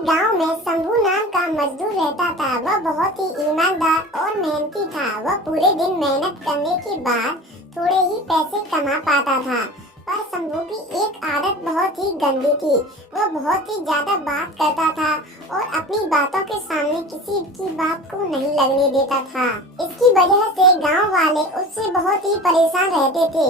एक गांव में शंभू नाम का मजदूर रहता था। वह बहुत ही ईमानदार और मेहनती था। वह पूरे दिन मेहनत करने के बाद थोड़े ही पैसे कमा पाता था। पर शंभू की एक आदत बहुत ही गंदी थी। वह बहुत ही ज्यादा बात करता था और अपनी बातों के सामने किसी की बात को नहीं लगने देता था। इसकी वजह से गांव वाले उससे बहुत ही परेशान रहते थे।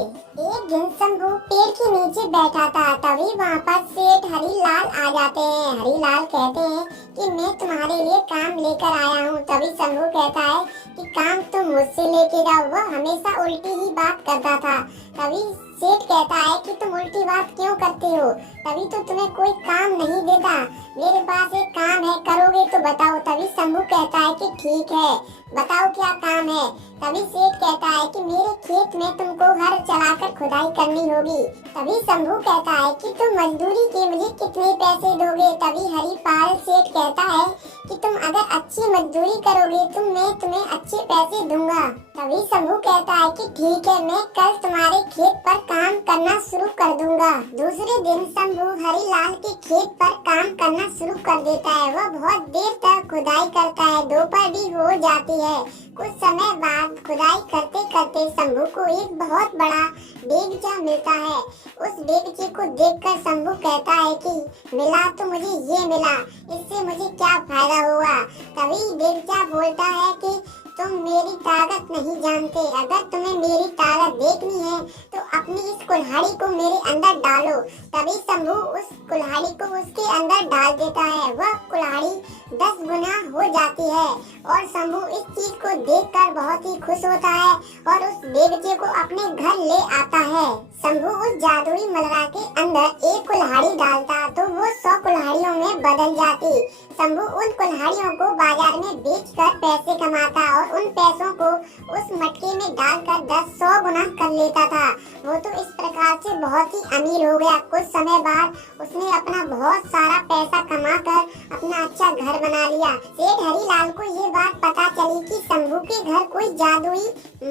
एक दिन शंभू पेड़ के नीचे बैठा था, तभी वहाँ पर सेठ हरीलाल आ जाते हैं। हरीलाल कहते हैं कि मैं तुम्हारे लिए काम लेकर आया हूँ। तभी शंभू कहता है कि काम तुम मुझसे लेके जाओ। वह हमेशा उल्टी ही बात करता था। तभी सेठ कहता है कि तुम उल्टी बात क्यों करते हो, तभी तो तुम्हें कोई काम नहीं देता। मेरे पास एक काम है, करोगे तो बताओ। तभी शंभू कहता है कि ठीक है, बताओ क्या काम है। तभी सेठ कहता है कि मेरे खेत में तुमको हर चलाकर खुदाई करनी होगी। तभी शंभू कहता है कि तुम मजदूरी के मुझे कितने पैसे दोगे। तभी हरिपाल सेठ कहता है कि तुम अगर अच्छी मजदूरी करोगे तो मैं तुम्हें अच्छे पैसे दूंगा। तभी शंभू कहता है कि ठीक है, मैं कल तुम्हारे खेत पर काम करना शुरू कर दूंगा। दूसरे दिन शंभू हरिलाल के खेत पर काम करना शुरू कर देता है। वह बहुत देर तक खुदाई करता है। दोपहर भी हो जाती है। कुछ समय बाद खुदाई करते करते शंभू को एक बहुत बड़ा बेगचा मिलता है। उस बेगचे को देखकर शंभू कहता है कि मिला तो मुझे ये मिला, इससे मुझे क्या फायदा हुआ। तभी बेगचा बोलता है कि तुम मेरी ताकत नहीं जानते। अगर तुम्हें मेरी ताकत देखनी है तो अपनी इस कुल्हाड़ी को मेरे अंदर डालो। तभी शंभू उस कुल्हाड़ी को उसके अंदर डाल देता है। वह कुल्हाड़ी 10 गुना हो जाती है और शंभू इस चीज को देखकर बहुत ही खुश होता है और उस बेगचे को अपने घर ले आता है। शंभू उस जादुई मलरा के अंदर एक कुल्हाड़ी डालता तो वो 100 कुल्हाड़ियों में बदल जाती। शंभू उन कुल्हाड़ियों को बाजार में बेचकर पैसे कमाता और उन पैसों को उस मटके में डालकर 100 गुना कर लेता था। वो तो इस प्रकार से बहुत ही अमीर हो गया। कुछ समय बाद उसने अपना बहुत सारा पैसा कमाकर अपना अच्छा घर बना लिया। सेठ हरीलाल को ये बात पता चली कि शंभू के घर कोई जादुई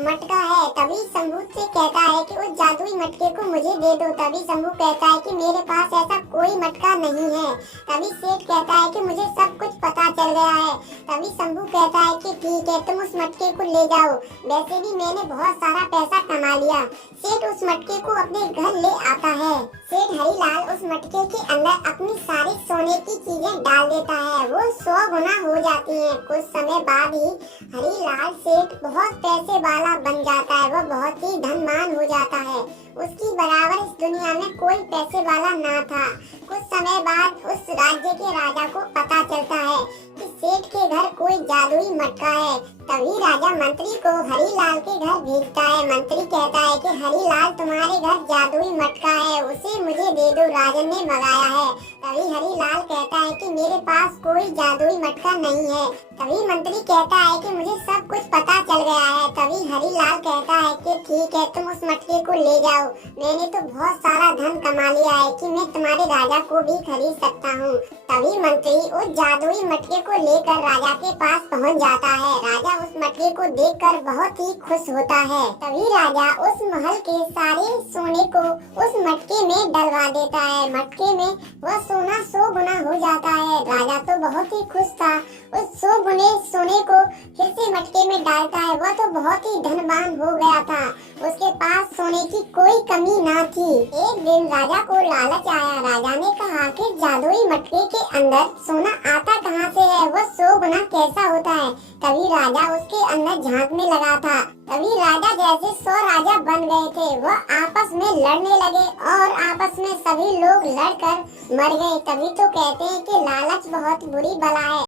मटका है। तभी शंभू से कहता है कि उस जादुई मटके को मुझे दे दो। तभी शंभू कहता है कि मेरे पास ऐसा कोई मटका नहीं है। तभी सेठ कहता है कि मुझे सब कुछ पता चल गया है। तभी शंभू कहता है कि ठीक है, तुम उस मटके को ले जाओ। वैसे भी मैंने बहुत सारा पैसा कमा लिया। सेठ उस मटके को अपने घर ले आता है। सेठ हरीलाल उस मटके के अंदर अपनी सारी सोने की चीजें डाल देता है। वो 100 गुना हो जाती हैं। कुछ समय बाद ही हरीलाल सेठ बहुत पैसे वाला बन जाता है। वह बहुत ही धनवान हो जाता है। उसकी बराबर इस दुनिया में कोई पैसे वाला ना था। कुछ समय बाद उस राज्य के राजा को पता चलता है कि सेठ के घर कोई जादुई मटका है। तभी राजा मंत्री को हरीलाल के घर भेजता है। मंत्री कहता है कि हरीलाल, तुम्हारे घर जादुई मटका है, उसे मुझे दे दो, राजन ने मंगाया है। तभी हरीलाल कहता है कि मेरे पास कोई जादुई मटका नहीं है। तभी मंत्री कहता है कि मुझे सब कुछ पता चल गया है। तभी हरीलाल कहता है कि ठीक है, तुम उस मटके को ले जाओ। मैंने तो बहुत सारा धन कमा लिया है कि मैं तुम्हारे राजा को भी खरीद सकता हूँ। तभी मंत्री उस जादुई मटके को लेकर राजा के पास पहुँच जाता है। राजा उस मटके को देखकर बहुत ही खुश होता है। तभी राजा उस महल के सारे सोने को उस मटके में डलवा देता है। मटके में वह सोना 100 गुना हो जाता है। राजा तो बहुत ही खुश था। उस 100 गुने सोने को फिर से मटके में डालता है। वह तो बहुत ही धनवान हो गया था। उसके पास सोने की कोई कमी ना थी। एक दिन राजा को लालच आया। राजा ने कहा कि जादुई मटके के अंदर सोना आता कहाँ से है, वह 100 गुना कैसा होता है। तभी राजा उसके अंदर झांकने लगा था। तभी राजा जैसे 100 राजा बन गए थे। वह आपस में लड़ने लगे और आपस में सभी लोग लड़कर मर गए। तभी तो कहते हैं कि लालच बहुत बुरी बला है।